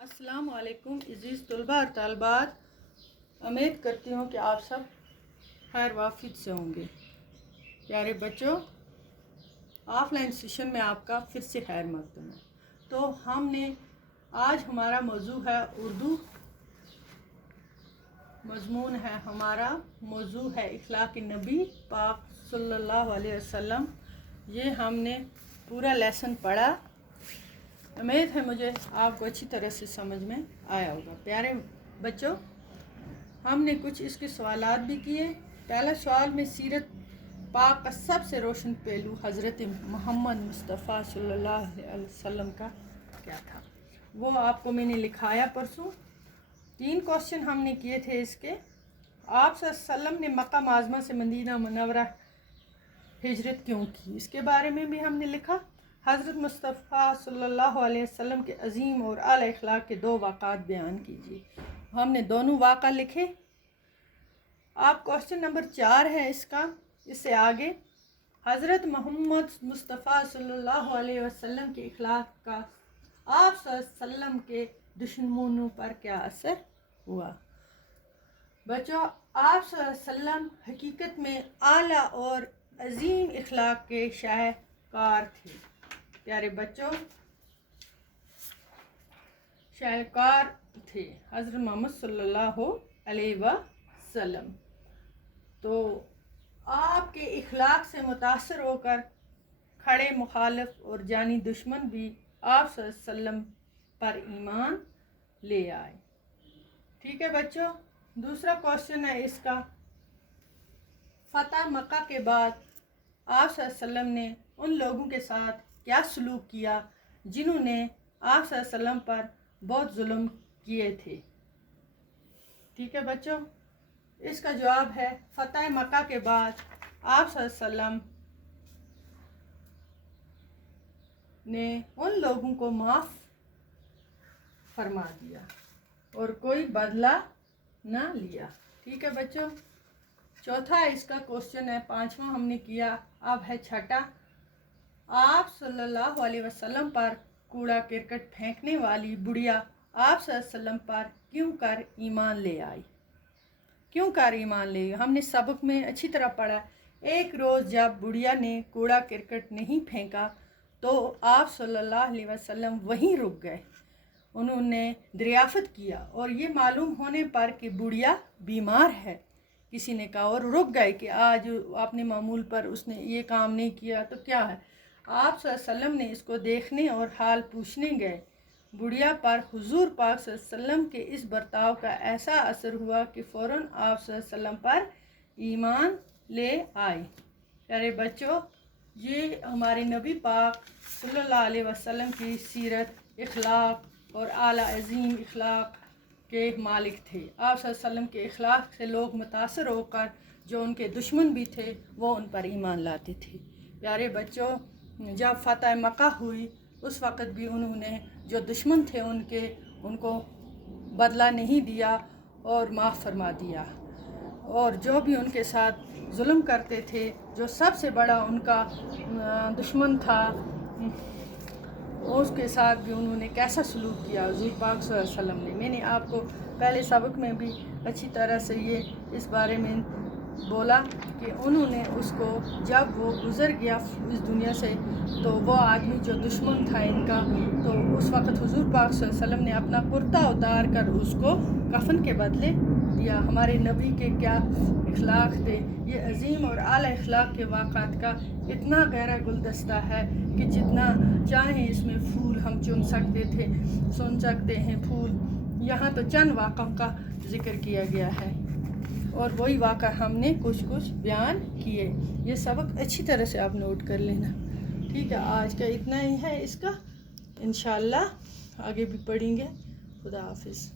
السلام علیکم عزیز طلباء اور طالبات، امید کرتی ہوں کہ آپ سب خیر وافیت سے ہوں گے۔ پیارے بچوں، آف لائن سیشن میں آپ کا پھر سے خیر مقدم ہے۔ تو آج ہمارا موضوع ہے اردو، مضمون ہے ہمارا موضوع ہے اخلاق نبی پاک صلی اللہ علیہ وسلم۔ یہ ہم نے پورا لیسن پڑھا، امید ہے مجھے آپ کو اچھی طرح سے سمجھ میں آیا ہوگا۔ پیارے بچوں، ہم نے کچھ اس کے سوالات بھی کیے۔ پہلا سوال میں سیرت پاک کا سب سے روشن پہلو حضرت محمد مصطفیٰ صلی اللہ علیہ وسلم کا کیا تھا، وہ آپ کو میں نے لکھایا پرسوں۔ 3 کوشچن ہم نے کیے تھے اس کے۔ آپ صلی اللہ علیہ وسلم نے مکہ معظمہ سے مدینہ منورہ ہجرت کیوں کی، اس کے بارے میں بھی ہم نے لکھا۔ حضرت مصطفیٰ صلی اللہ علیہ وسلم کے عظیم اور اعلیٰ اخلاق کے 2 واقعات بیان کیجیے، ہم نے دونوں واقعہ لکھے۔ آپ کوشچن نمبر 4 ہے اس سے آگے، حضرت محمد مصطفیٰ صلی اللہ علیہ وسلم کے اخلاق کا آپ صلی اللہ علیہ وسلم کے دشمنوں پر کیا اثر ہوا۔ بچوں، آپ صلی اللہ علیہ وسلم حقیقت میں اعلیٰ اور عظیم اخلاق کے شاہکار تھے۔ پیارے بچوں، شاہکار تھے حضرت محمد صلی اللہ علیہ وسلم۔ تو آپ کے اخلاق سے متاثر ہو کر کھڑے مخالف اور جانی دشمن بھی آپ صلی اللہ علیہ وسلم پر ایمان لے آئے۔ ٹھیک ہے بچوں، دوسرا کوشچن ہے اس کا، فتح مکہ کے بعد آپ صلی اللہ علیہ وسلم نے ان لوگوں کے ساتھ کیا سلوک کیا جنہوں نے آپ صلی اللہ علیہ وسلم پر بہت ظلم کیے تھے۔ ٹھیک ہے بچوں، اس کا جواب ہے فتح مکہ کے بعد آپ صلی اللہ علیہ وسلم نے ان لوگوں کو معاف فرما دیا اور کوئی بدلہ نہ لیا۔ ٹھیک ہے بچوں، چوتھا اس کا کوشچن ہے، 5واں ہم نے کیا، اب ہے چھٹا، آپ صلی اللہ علیہ وسلم پر کوڑا کرکٹ پھینکنے والی بڑھیا آپ صلی اللہ علیہ وسلم پر کیوں کر ایمان لے آئی۔ ہم نے سبق میں اچھی طرح پڑھا، ایک روز جب بڑھیا نے کوڑا کرکٹ نہیں پھینکا تو آپ صلی اللہ علیہ وسلم وہیں رک گئے۔ انہوں نے دریافت کیا اور یہ معلوم ہونے پر کہ بڑھیا بیمار ہے، کسی نے کہا، اور رک گئے کہ آج اپنے معمول پر اس نے یہ کام نہیں کیا تو کیا ہے۔ آپ صلی اللہ علیہ وسلم نے اس کو دیکھنے اور حال پوچھنے گئے۔ بڑھیا پر حضور پاک صلی اللہ علیہ وسلم کے اس برتاؤ کا ایسا اثر ہوا کہ فوراً آپ صلی اللہ علیہ وسلم پر ایمان لے آئے۔ پیارے بچوں، یہ ہمارے نبی پاک صلی اللہ علیہ وسلم کی سیرت، اخلاق اور اعلیٰ عظیم اخلاق کے مالک تھے۔ آپ صلی اللہ علیہ وسلم کے اخلاق سے لوگ متاثر ہو کر جو ان کے دشمن بھی تھے وہ ان پر ایمان لاتے تھے۔ پیارے بچوں، جب فتح مکہ ہوئی اس وقت بھی انہوں نے جو دشمن تھے ان کو بدلہ نہیں دیا اور معاف فرما دیا، اور جو بھی ان کے ساتھ ظلم کرتے تھے، جو سب سے بڑا ان کا دشمن تھا، اس کے ساتھ بھی انہوں نے کیسا سلوک کیا حضور پاک صلی اللہ علیہ وسلم نے۔ میں نے آپ کو پہلے سبق میں بھی اچھی طرح سے اس بارے میں بولا کہ انہوں نے اس کو، جب وہ گزر گیا اس دنیا سے، تو وہ آدمی جو دشمن تھا ان کا، تو اس وقت حضور پاک صلی اللہ علیہ وسلم نے اپنا کرتا اتار کر اس کو کفن کے بدلے دیا۔ ہمارے نبی کے کیا اخلاق تھے، یہ عظیم اور اعلیٰ اخلاق کے واقعات کا اتنا گہرا گلدستہ ہے کہ جتنا چاہیں اس میں پھول ہم سن سکتے ہیں پھول، یہاں تو چند واقعوں کا ذکر کیا گیا ہے اور وہی واقعہ ہم نے کچھ بیان کیے۔ یہ سبق اچھی طرح سے آپ نوٹ کر لینا۔ ٹھیک ہے، آج کا اتنا ہی ہے اس کا، انشاءاللہ آگے بھی پڑھیں گے۔ خدا حافظ۔